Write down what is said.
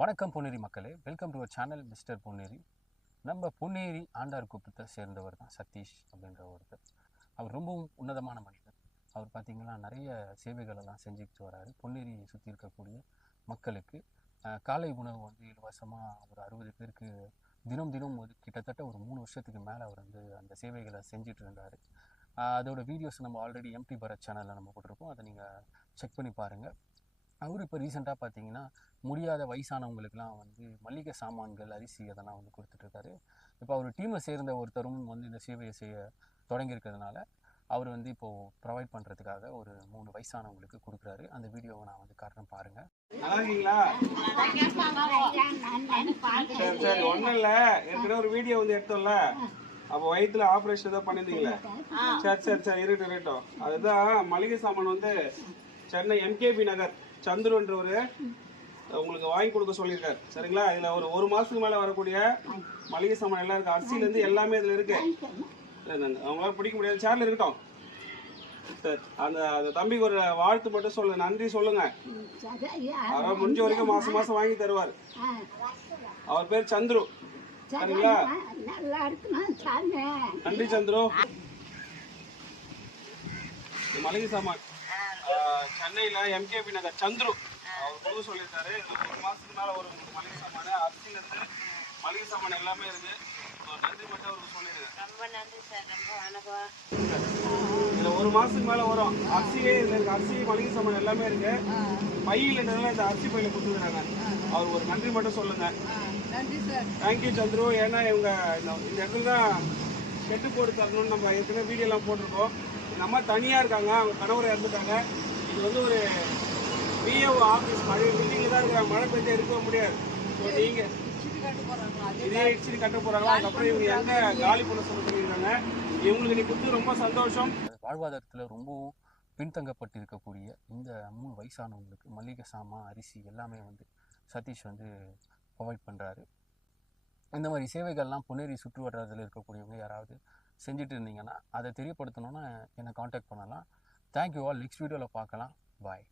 வணக்கம் பொன்னேரி மக்களே, welcome to our channel mister Ponneri. நம்ம பொன்னேரி ஆண்டார் குப்பத்தை சேர்ந்தவர் தான் சதீஷ் அப்படின்ற ஒருத்தர். அவர் ரொம்பவும் உன்னதமான மனிதர். அவர் பார்த்திங்கன்னா நிறைய சேவைகளெல்லாம் செஞ்சுக்கிட்டு வராரு. பொன்னேரி சுற்றி இருக்கக்கூடிய மக்களுக்கு காலை உணவு வந்து இலவசமாக ஒரு 60 பேருக்கு தினம் தினம் ஒரு கிட்டத்தட்ட ஒரு 3 வருஷத்துக்கு மேலே அவர் வந்து அந்த சேவைகளை செஞ்சுட்டு இருந்தார். அதோட வீடியோஸ் நம்ம ஆல்ரெடி எம்டி பரத் சேனலில் நம்ம போட்டிருக்கோம். அதை நீங்கள் செக் பண்ணி பாருங்கள். அவர் இப்போ ரீசெண்டாக பார்த்தீங்கன்னா முடியாத வயசானவங்களுக்குலாம் வந்து மளிகை சாமான்கள், அரிசி அதெல்லாம் வந்து கொடுத்துட்ருக்காரு. இப்போ அவர் டீமை சேர்ந்த ஒருத்தரும் வந்து இந்த சேவையை செய்ய தொடங்கியிருக்கிறதுனால அவர் வந்து இப்போது ப்ரொவைட் பண்ணுறதுக்காக ஒரு 3 வயசானவங்களுக்கு கொடுக்குறாரு. அந்த வீடியோவை நான் வந்து காட்டுறேன் பாருங்கள். நல்லா இருக்கீங்களா? சரி சரி, ஒன்றும் இல்லை. ஏற்கனவே ஒரு வீடியோ வந்து எடுத்தோம்ல, அப்போ வயிற்றுல ஆப்ரேஷன் ஏதோ பண்ணியிருந்தீங்களே. சரி சரி சரி, இருக்கட்டும். அதுதான் மளிகை சாமான் வந்து சென்னை எம்கேபி நகர் சந்துருன்றவர் உங்களுக்கு வாங்கி கொடுக்க சொல்லியிருக்காரு. சரிங்களா? இதில் ஒரு மாதத்துக்கு மேலே வரக்கூடிய மளிகை சாமான் எல்லாம் இருக்குது. அரிசியிலேருந்து எல்லாமே இதில் இருக்கு. அவங்களால பிடிக்க முடியாது, சேர்ல இருக்கட்டும். சரி, அந்த தம்பிக்கு ஒரு வாழ்த்து மட்டும் சொல்லுங்க, நன்றி சொல்லுங்க. அவர் முடிஞ்ச வரைக்கும் மாசம் மாசம் வாங்கி தருவார். அவர் பேர் சந்துரு. சரிங்களா? நன்றி சந்துரு. மளிகை சாமான் சென்னையில் எம்கேபி நகர் சந்துரு அவர் கொடுக்க சொல்லியிருக்காரு. ஒரு மாதத்துக்கு மேலே ஒரு மளிகை சாமான, அரிசியிலேருந்து மளிகை சாமான் எல்லாமே இருக்கு. நன்றி மட்டும் அவருக்கு சொல்லிடுங்க. ரொம்ப நன்றி சார், ரொம்ப வணக்கம். இதில் ஒரு மாதத்துக்கு மேலே வரும். அரிசியே இதில் இருக்குது. அரிசி மளிகை சாமான் எல்லாமே இருக்கு. பையிலன்றதுனால இந்த அரிசி பையில கொடுத்துருக்காங்க. அவர் ஒரு நன்றி மட்டும் சொல்லுங்க. நன்றி சார். தேங்க்யூ சந்துரு. ஏன்னா இவங்க இந்த இடத்துல தான் கெட்டு போட்டு தரணும்னு நம்ம ஏற்கனவே வீடியோலாம் போட்டிருக்கோம். இந்த அம்மா தனியாக இருக்காங்க, அவங்க கணவரை இறந்துட்டாங்க. இது வந்து ஒரு பிஏஓ ஆஃபீஸ், பழைய பில்டிங்கில் தான் இருக்கிறாங்க. மழை பெய்ஞ்சா இருக்க முடியாது. ஸோ நீங்கள் இதே இடிச்சு கட்ட போகிறாங்களா? அதுக்கப்புறம் இவங்க எங்கே காலி பண்ண சொல்லியிருக்காங்க. இவங்களுக்கு நீ கொடுத்து ரொம்ப சந்தோஷம். வாழ்வாதாரத்தில் ரொம்பவும் பின்தங்கப்பட்டிருக்கக்கூடிய இந்த 3 வயசானவங்களுக்கு மளிகை சாமான், அரிசி எல்லாமே வந்து சதீஷ் வந்து ப்ரொவைட் பண்ணுறாரு. இந்த மாதிரி சேவைகள்லாம் பொன்னேரி சுற்று வட்டாரத்தில் இருக்கக்கூடியவங்க யாராவது செஞ்சுட்டு இருந்தீங்கன்னா அதை தெரியப்படுத்தணுன்னா என்னை காண்டாக்ட் பண்ணலாம். Thank you all. நெக்ஸ்ட் வீடியோவில் பார்க்கலாம். பாய்.